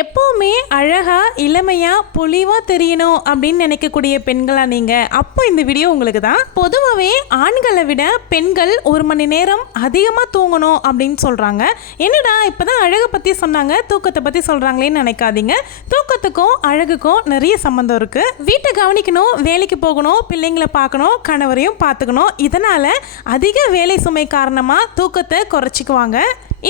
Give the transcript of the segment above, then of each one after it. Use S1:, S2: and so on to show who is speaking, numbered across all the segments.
S1: எப்போவுமே அழகாக இளமையாக பொலிவாக தெரியணும் அப்படின்னு நினைக்கக்கூடிய பெண்களாக நீங்கள் அப்போ இந்த வீடியோ உங்களுக்கு தான் பொதுவாகவே ஆண்களை விட பெண்கள் ஒரு மணி நேரம் அதிகமாக தூங்கணும் அப்படின்னு சொல்கிறாங்க என்னடா இப்போ தான் அழகை பற்றி சொன்னாங்க தூக்கத்தை பற்றி சொல்கிறாங்களேன்னு நினைக்காதீங்க. தூக்கத்துக்கும் அழகுக்கும் நிறைய சம்மந்தம் இருக்குது வீட்டை கவனிக்கணும் வேலைக்கு போகணும் பிள்ளைங்களை பார்க்கணும் கணவரையும் பார்த்துக்கணும். இதனால் அதிக வேலை சுமை காரணமாக தூக்கத்தை குறைச்சிக்குவாங்க.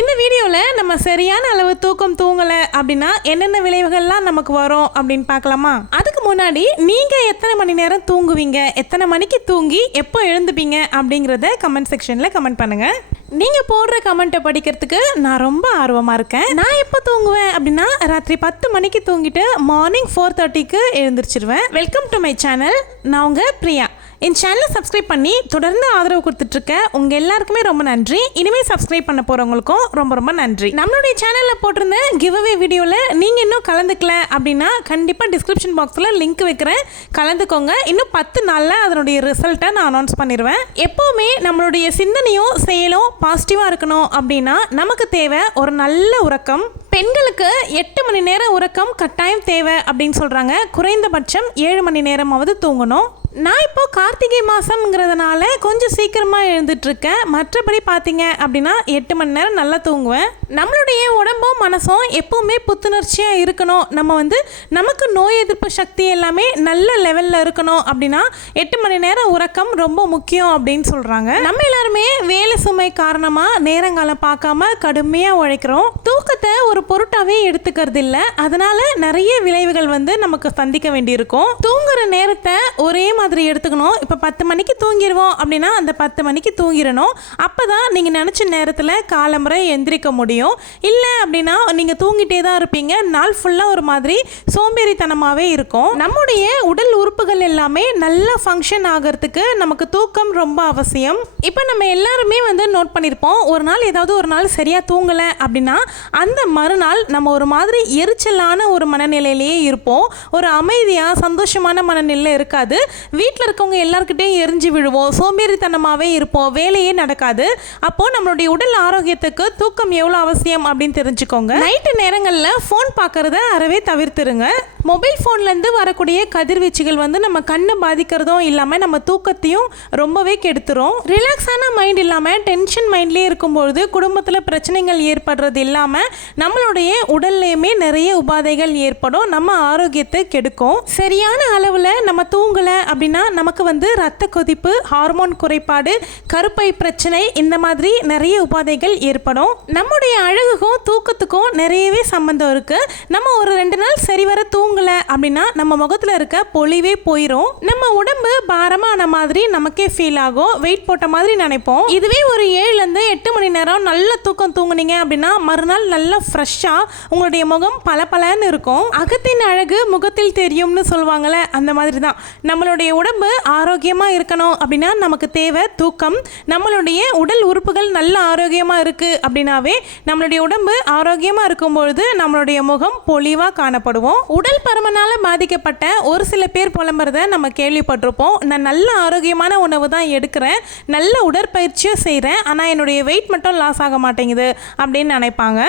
S1: இந்த வீடியோவில் நம்ம சரியான அளவு தூக்கம் தூங்கலை அப்படின்னா என்னென்ன விளைவுகள்லாம் நமக்கு வரும் அப்படின்னு பார்க்கலாமா? அதுக்கு முன்னாடி நீங்கள் எத்தனை மணி நேரம் தூங்குவீங்க? எத்தனை மணிக்கு தூங்கி எப்போ எழுந்துப்பீங்க? அப்படிங்கிறத கமெண்ட் செக்ஷனில் கமெண்ட் பண்ணுங்கள் நீங்கள் போடுற கமெண்ட்டை படிக்கிறதுக்கு நான் ரொம்ப ஆர்வமாக இருக்கேன். நான் எப்போ தூங்குவேன் அப்படின்னா ராத்திரி பத்து மணிக்கு தூங்கிட்டு மார்னிங் ஃபோர் தேர்ட்டிக்கு எழுந்திரிச்சிருவேன். வெல்கம் டு மை சேனல் நான் உங்கள் பிரியா. என் சேனலை சப்ஸ்கிரைப் பண்ணி தொடர்ந்து ஆதரவு கொடுத்துட்ருக்க உங்கள் எல்லாருக்குமே ரொம்ப நன்றி. இனிமேல் சப்ஸ்கிரைப் பண்ண போகிறவங்களுக்கும் ரொம்ப ரொம்ப நன்றி. நம்மளுடைய சேனலில் போட்டிருந்த கிவ் அவே வீடியோவில் நீங்கள் இன்னும் கலந்துக்கல அப்படின்னா கண்டிப்பாக டிஸ்கிரிப்ஷன் பாக்ஸில் லிங்க் வைக்கிறேன். கலந்துக்கோங்க. இன்னும் பத்து நாளில் அதனுடைய ரிசல்ட்டை நான் அனௌன்ஸ் பண்ணிடுவேன் எப்போவுமே நம்மளுடைய சிந்தனையும் செயலும் பாசிட்டிவாக இருக்கணும் அப்படின்னா நமக்கு தேவை ஒரு நல்ல உறக்கம் பெண்களுக்கு எட்டு மணி நேரம் உறக்கம் கட்டாயம் தேவை அப்படின்னு சொல்கிறாங்க குறைந்தபட்சம் ஏழு மணி நேரமாவது தூங்கணும். நான் இப்போ கார்த்திகை மாதம்ங்கிறதுனால கொஞ்சம் சீக்கிரமாக எழுந்துட்டுருக்கேன் மற்றபடி பார்த்தீங்க அப்படின்னா எட்டு மணி நேரம் நல்லா தூங்குவேன். நம்மளுடைய உடம்பும் மனசும் எப்பவுமே புத்துணர்ச்சியாக இருக்கணும். நம்ம வந்து நமக்கு நோய் எதிர்ப்பு சக்தி எல்லாமே நல்ல லெவலில் இருக்கணும் அப்படின்னா எட்டு மணி நேரம் உறக்கம் ரொம்ப முக்கியம் அப்படின்னு சொல்கிறாங்க நம்ம எல்லாருமே வேலை சுமை காரணமாக நேரங்காலம் பார்க்காம கடுமையாக உழைக்கிறோம். தூக்கத்தை ஒரு பொருட்டாகவே எடுத்துக்கிறது இல்லை. அதனால நிறைய விளைவுகள் வந்து நமக்கு சந்திக்க வேண்டியிருக்கும். தூங்குற நேரத்தை ஒரே மாதிரி எடுத்துக்கணும். இப்போ பத்து மணிக்கு தூங்கிடுவோம் அப்படின்னா அந்த பத்து மணிக்கு தூங்கிடணும். அப்போ தான் நீங்கள் நினச்ச நேரத்தில் காலமுறை எந்திரிக்க முடியும். இல்லை அப்படின்னா நீங்கள் தூங்கிட்டே தான் இருப்பீங்க. நாள் ஃபுல்லாக ஒரு மாதிரி சோம்பேறித்தனமாகவே இருக்கும். நம்முடைய உடல் உறுப்புகள் எல்லாமே நல்லா ஃபங்க்ஷன் ஆகிறதுக்கு நமக்கு தூக்கம் ரொம்ப அவசியம். இப்போ நம்ம எல்லாருமே வந்து நோட் பண்ணியிருப்போம் ஒரு நாள் ஏதாவது ஒரு நாள் சரியாக தூங்கலை அப்படின்னா அந்த மறுநாள் நம்ம ஒரு மாதிரி எரிச்சலான ஒரு மனநிலையிலேயே இருப்போம். ஒரு அமைதியாக சந்தோஷமான மனநிலை இருக்காது. வீட்டில் இருக்கவங்க எல்லாருக்கிட்டையும் எரிஞ்சு விழுவோம். சோம்பேறித்தனமாகவே இருப்போம். வேலையே நடக்காது. அப்போது நம்மளுடைய உடல் ஆரோக்கியத்துக்கு தூக்கம் எவ்வளோ அவசியம் அவசியம் அப்படின்னு தெரிஞ்சுக்கோங்க. நைட்டு நேரங்களில் ஃபோன் பார்க்குறத அறவே தவிர்த்துருங்க. மொபைல் ஃபோன்லேருந்து வரக்கூடிய கதிர்வீச்சுகள் வந்து நம்ம கண்ணை பாதிக்கிறதும் இல்லாமல் நம்ம தூக்கத்தையும் ரொம்பவே கெடுத்துரும். ரிலாக்ஸான மைண்ட் இல்லாமல் டென்ஷன் மைண்ட்லேயே இருக்கும்பொழுது குடும்பத்தில் பிரச்சனைகள் ஏற்படுறது இல்லாமல் நம்மளுடைய உடல்லையுமே நிறைய உபாதைகள் ஏற்படும். நம்ம ஆரோக்கியத்தை கெடுக்கும். சரியான அளவில் நம்ம தூங்கலை அப்படின்னா நமக்கு வந்து ரத்த கொதிப்பு ஹார்மோன் குறைபாடு கருப்பை பிரச்சனை இந்த மாதிரி நிறைய உபாதைகள் ஏற்படும். நம்முடைய அழகுக்கும் தூக்கத்துக்கும் நிறையவே சம்மந்தம் இருக்குது நம்ம ஒரு ரெண்டு நாள் சரிவர தூங்கலை அப்படின்னா நம்ம முகத்தில் இருக்க பொலிவே போயிடும் நம்ம உடம்பு பாரமான மாதிரி நமக்கே ஃபீல் ஆகும். வெயிட் போட்ட மாதிரி நினைப்போம். இதுவே ஒரு ஏழுலேருந்து எட்டு மணி நேரம் நல்ல தூக்கம் தூங்குனீங்க அப்படின்னா மறுநாள் நல்லா ஃப்ரெஷ்ஷாக உங்களுடைய முகம் பளபளன்னு இருக்கும். அகத்தின் அழகு முகத்தில் தெரியும்னு சொல்லுவாங்கள்ல அந்த மாதிரி தான் நம்மளுடைய உடம்பு ஆரோக்கியமாக இருக்கணும் அப்படின்னா நமக்கு தேவை தூக்கம். நம்மளுடைய உடல் உறுப்புகள் நல்ல ஆரோக்கியமாக இருக்குது அப்படின்னாவே நம்மளுடைய உடம்பு ஆரோக்கியமாக இருக்கும்பொழுது நம்மளுடைய முகம் பொலிவாக காணப்படுவோம். உடல் பருமனால் பாதிக்கப்பட்ட ஒரு சில பேர் புலம்புறத நம்ம கேள்விப்பட்டிருப்போம். நான் நல்ல ஆரோக்கியமான உணவு தான் எடுக்கிறேன். நல்ல உடற்பயிற்சியும் செய்கிறேன் ஆனால் என்னுடைய வெயிட் மட்டும் லாஸ் ஆக மாட்டேங்குது அப்படின்னு நினைப்பாங்க.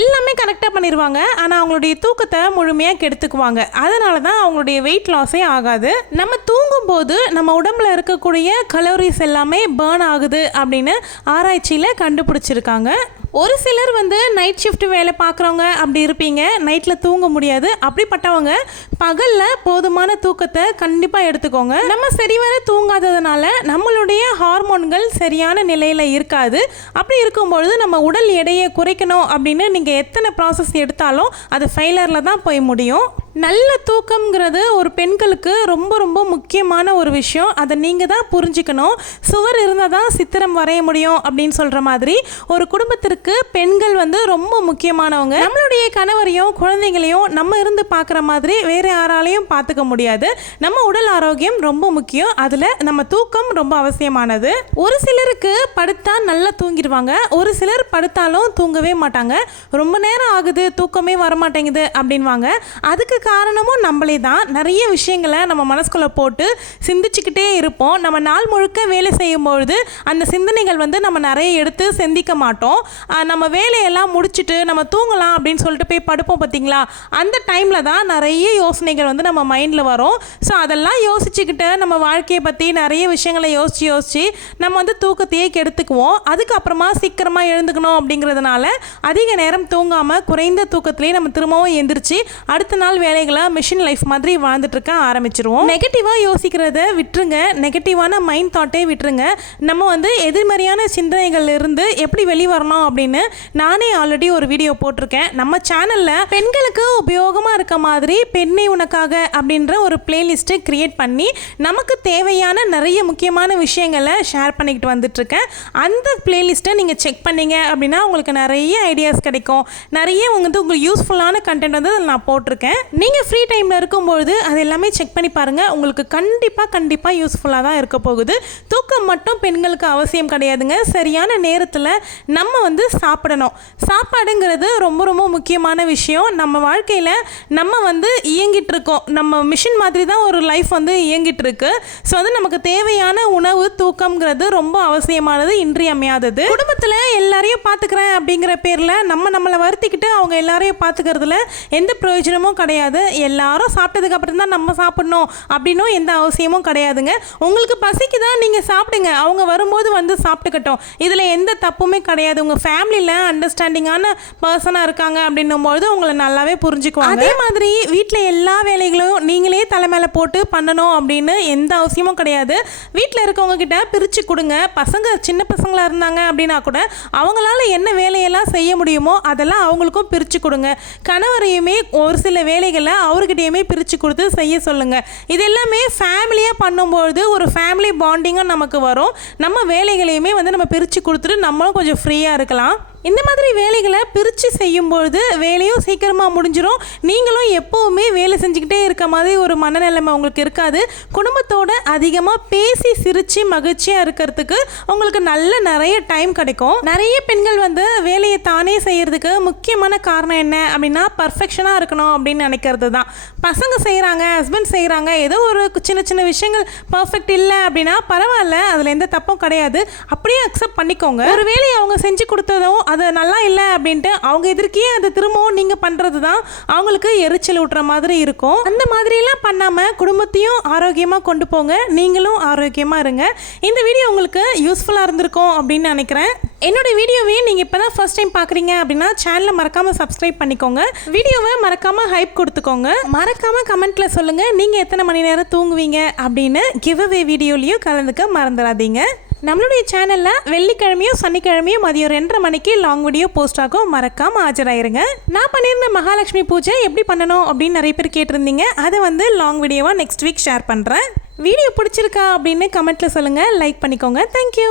S1: எல்லாமே கரெக்டாக பண்ணிடுவாங்க ஆனால் அவங்களுடைய தூக்கத்தை முழுமையாக கெடுத்துக்குவாங்க. அதனால தான் அவங்களுடைய வெயிட் லாஸே ஆகாது. நம்ம தூங்கும்போது நம்ம உடம்புல இருக்கக்கூடிய கலோரிஸ் எல்லாமே பேர்ன் ஆகுது அப்படின்னு ஆராய்ச்சியில் கண்டுபிடிச்சிருக்காங்க. ஒரு சிலர் வந்து நைட் ஷிஃப்ட் வேலை பார்க்குறவங்க அப்படி இருப்பீங்க. நைட்டில் தூங்க முடியாது. அப்படிப்பட்டவங்க பகலில் போதுமான தூக்கத்தை கண்டிப்பாக எடுத்துக்கோங்க. நம்ம சரிவர தூங்காததுனால நம்மளுடைய ஹார்மோன்கள் சரியான நிலையில் இருக்காது. அப்படி இருக்கும்பொழுது நம்ம உடல் எடையை குறைக்கணும் அப்படின்னு நீங்கள் எத்தனை ப்ராசஸ் எடுத்தாலும் அது ஃபெயிலரில் தான் போய் முடியும். நல்ல தூக்கம்ங்கிறது ஒரு பெண்களுக்கு ரொம்ப ரொம்ப முக்கியமான ஒரு விஷயம். அதை நீங்கள் தான் புரிஞ்சுக்கணும். சுவர் இருந்தால் தான் சித்திரம் வரைய முடியும் அப்படின்னு சொல்கிற மாதிரி ஒரு குடும்பத்திற்கு பெண்கள் வந்து ரொம்ப முக்கியமானவங்க. நம்மளுடைய கணவரையும் குழந்தைங்களையும் நம்ம இருந்து பார்க்குற மாதிரி வேறு யாராலையும் பார்த்துக்க முடியாது. நம்ம உடல் ஆரோக்கியம் ரொம்ப முக்கியம். அதில் நம்ம தூக்கம் ரொம்ப அவசியமானது. ஒரு சிலருக்கு படுத்தா நல்லா தூங்கிடுவாங்க. ஒரு சிலர் படுத்தாலும் தூங்கவே மாட்டாங்க. ரொம்ப நேரம் ஆகுது தூக்கமே வரமாட்டேங்குது அப்படின்வாங்க. அதுக்கு காரணமும் நம்மளே தான். நிறைய விஷயங்களை நம்ம மனசுக்குள்ளே போட்டு சிந்திச்சுக்கிட்டே இருப்போம். நம்ம நாள் முழுக்க வேலை செய்யும்பொழுது அந்த சிந்தனைகள் வந்து நம்ம நிறைய எடுத்து சிந்திக்க மாட்டோம். நம்ம வேலையெல்லாம் முடிச்சுட்டு நம்ம தூங்கலாம் அப்படின்னு சொல்லிட்டு போய் படுப்போம் பார்த்தீங்களா? அந்த டைமில் தான் நிறைய யோசனைகள் வந்து நம்ம மைண்டில் வரும். ஸோ அதெல்லாம் யோசிச்சுக்கிட்டு நம்ம வாழ்க்கையை பற்றி நிறைய விஷயங்களை யோசித்து யோசித்து நம்ம வந்து தூக்கத்தையே கெடுத்துக்குவோம். அதுக்கப்புறமா சீக்கிரமாக எழுந்துக்கணும் அப்படிங்கிறதுனால அதிக நேரம் தூங்காமல் குறைந்த தூக்கத்திலேயே நம்ம திரும்பவும் எந்திரிச்சு அடுத்த நாள் வேலைகளை மிஷின் லைஃப் மாதிரி வாழ்ந்துட்டு இருக்க ஆரம்பிச்சிருவோம். நெகட்டிவாக யோசிக்கிறத விட்டுருங்க. நெகட்டிவான மைண்ட் தாட்டே விட்டுருங்க. நம்ம வந்து எதிர்மறையான சிந்தனைகள் இருந்து எப்படி வெளிவரணும் அப்படின்னு நானே ஆல்ரெடி ஒரு வீடியோ போட்டிருக்கேன். நம்ம சேனலில் பெண்களுக்கு உபயோகமாக இருக்க மாதிரி பெண்ணை உனக்காக அப்படின்ற ஒரு பிளேலிஸ்ட்டை கிரியேட் பண்ணி நமக்கு தேவையான நிறைய முக்கியமான விஷயங்களை ஷேர் பண்ணிக்கிட்டு வந்துட்டுருக்கேன் அந்த பிளேலிஸ்ட்டை நீங்கள் செக் பண்ணீங்க அப்படின்னா உங்களுக்கு நிறைய ஐடியாஸ் கிடைக்கும். நிறைய வந்து உங்களுக்கு யூஸ்ஃபுல்லான கண்டென்ட் வந்து அதில் நான் போட்டிருக்கேன். நீங்கள் ஃப்ரீ டைமில் இருக்கும்பொழுது அது எல்லாமே செக் பண்ணி பாருங்கள் உங்களுக்கு கண்டிப்பாக கண்டிப்பாக யூஸ்ஃபுல்லாக தான் இருக்க போகுது. தூக்கம் மட்டும் பெண்களுக்கு அவசியம் கிடையாதுங்க. சரியான நேரத்தில் நம்ம வந்து சாப்பிடணும். சாப்பாடுங்கிறது ரொம்ப ரொம்ப முக்கியமான விஷயம். நம்ம வாழ்க்கையில் நம்ம வந்து இயங்கிட்டு இருக்கோம். நம்ம மிஷின் மாதிரி தான் ஒரு லைஃப் வந்து இயங்கிட்டு இருக்கு. ஸோ வந்து நமக்கு தேவையான உணவு தூக்கம்ங்கிறது ரொம்ப அவசியமானது இன்றியமையாதது. குடும்பத்தில் எல்லாரையும் பார்த்துக்கிறேன் அப்படிங்கிற பேரில் நம்ம நம்மளை வருத்திக்கிட்டு அவங்க எல்லாரையும் பார்த்துக்கிறதுல எந்த பிரயோஜனமும் கிடையாது. எல்லாரும் சாப்பிட்டதுக்கு அப்புறம் தான் நம்ம சாப்பிடணும் அப்படின்னும் எந்த அவசியமும் கிடையாதுங்க. உங்களுக்கு பசிக்குதா? நீங்கள் சாப்பிடுங்க. அவங்க வரும்போது வந்து சாப்பிட்டுக்கட்டும். இதில் எந்த தப்புமே கிடையாது. உங்கள் ஃபேமிலியில் அண்டர்ஸ்டாண்டிங்கான பர்சனாக இருக்காங்க அப்படின்னும்போது உங்களை நல்லாவே புரிஞ்சுக்குவாங்க. அதே மாதிரி வீட்டில் எல்லா வேலைகளும் நீங்களே தலை மேலே போட்டு பண்ணணும் அப்படின்னு எந்த அவசியமும் கிடையாது. வீட்டில் இருக்கவங்க கிட்ட பிரித்து கொடுங்க. பசங்க சின்ன பசங்களாக இருந்தாங்க அப்படின்னா கூட அவங்களால என்ன வேலையெல்லாம் செய்ய முடியுமோ அதெல்லாம் அவங்களுக்கும் பிரித்து கொடுங்க. கணவரையுமே ஒரு சில வேலைகள் அவர்கிட்டயுமே பிரித்து கொடுத்து செய்ய சொல்லுங்க. இது எல்லாமே ஃபேமிலியாக பண்ணும்பொழுது ஒரு ஃபேமிலி பாண்டிங்கும் நமக்கு வரும். நம்ம வேலைகளையுமே வந்து நம்ம பிரித்து கொடுத்துட்டு நம்மளும் கொஞ்சம் ஃப்ரீயாக இருக்கலாம். இந்த மாதிரி வேலைகளை பிரித்து செய்யும்பொழுது வேலையும் சீக்கிரமாக முடிஞ்சிடும் நீங்களும் எப்போவுமே வேலை செஞ்சுக்கிட்டே இருக்க மாதிரி ஒரு மனநிலைமை உங்களுக்கு இருக்காது. குடும்பத்தோட அதிகமாக பேசி சிரித்து மகிழ்ச்சியாக இருக்கிறதுக்கு உங்களுக்கு நல்ல நிறைய டைம் கிடைக்கும். நிறைய பெண்கள் வந்து வேலையை தானே செய்கிறதுக்கு முக்கியமான காரணம் என்ன அப்படின்னா பர்ஃபெக்ஷனாக இருக்கணும் அப்படின்னு நினைக்கிறது தான். பசங்க செய்கிறாங்க ஹஸ்பண்ட் செய்கிறாங்க ஏதோ ஒரு சின்ன சின்ன விஷயங்கள் பர்ஃபெக்ட் இல்லை அப்படின்னா பரவாயில்ல அதில் எந்த தப்பும் கிடையாது. அப்படியே அக்செப்ட் பண்ணிக்கோங்க. ஒரு வேலையை அவங்க செஞ்சு கொடுத்ததும் அது நல்லா இல்லை அப்படின்ட்டு அவங்க எதிர்க்கே அது திரும்பவும் நீங்கள் பண்ணுறது தான். அவங்களுக்கு எரிச்சல் விட்டுற மாதிரி இருக்கும். அந்த மாதிரிலாம் பண்ணாமல் குடும்பத்தையும் ஆரோக்கியமாக கொண்டு போங்க. நீங்களும் ஆரோக்கியமாக இருங்க. இந்த வீடியோ உங்களுக்கு யூஸ்ஃபுல்லாக இருந்திருக்கும் அப்படின்னு நினைக்கிறேன். என்னோட வீடியோவே நீங்கள் இப்போ தான் ஃபர்ஸ்ட் டைம் பார்க்குறீங்க அப்படின்னா சேனலை மறக்காமல் சப்ஸ்கிரைப் பண்ணிக்கோங்க. வீடியோவை மறக்காமல் ஹைப் கொடுத்துக்கோங்க. மறக்காமல் கமெண்ட்டில் சொல்லுங்கள் நீங்கள் எத்தனை மணி நேரம் தூங்குவீங்க அப்படின்னு கிவ் அவே வீடியோலையும் கலந்துக்க மறந்துடாதீங்க. நம்மளுடைய சேனலில் வெள்ளிக்கிழமையும் சனிக்கிழமையும் மதியம் ரெண்டரை மணிக்கு லாங் வீடியோ போஸ்ட் ஆகும். மறக்காமல் ஆஜராயிருங்க. நான் பண்ணியிருந்த மகாலட்சுமி பூஜை எப்படி பண்ணணும் அப்படின்னு நிறைய பேர் கேட்டிருந்தீங்க. அதை வந்து லாங் வீடியோவாக நெக்ஸ்ட் வீக் ஷேர் பண்ணுறேன் வீடியோ பிடிச்சிருக்கா அப்படின்னு கமெண்ட்டில் சொல்லுங்கள் லைக் பண்ணிக்கோங்க. தேங்க்யூ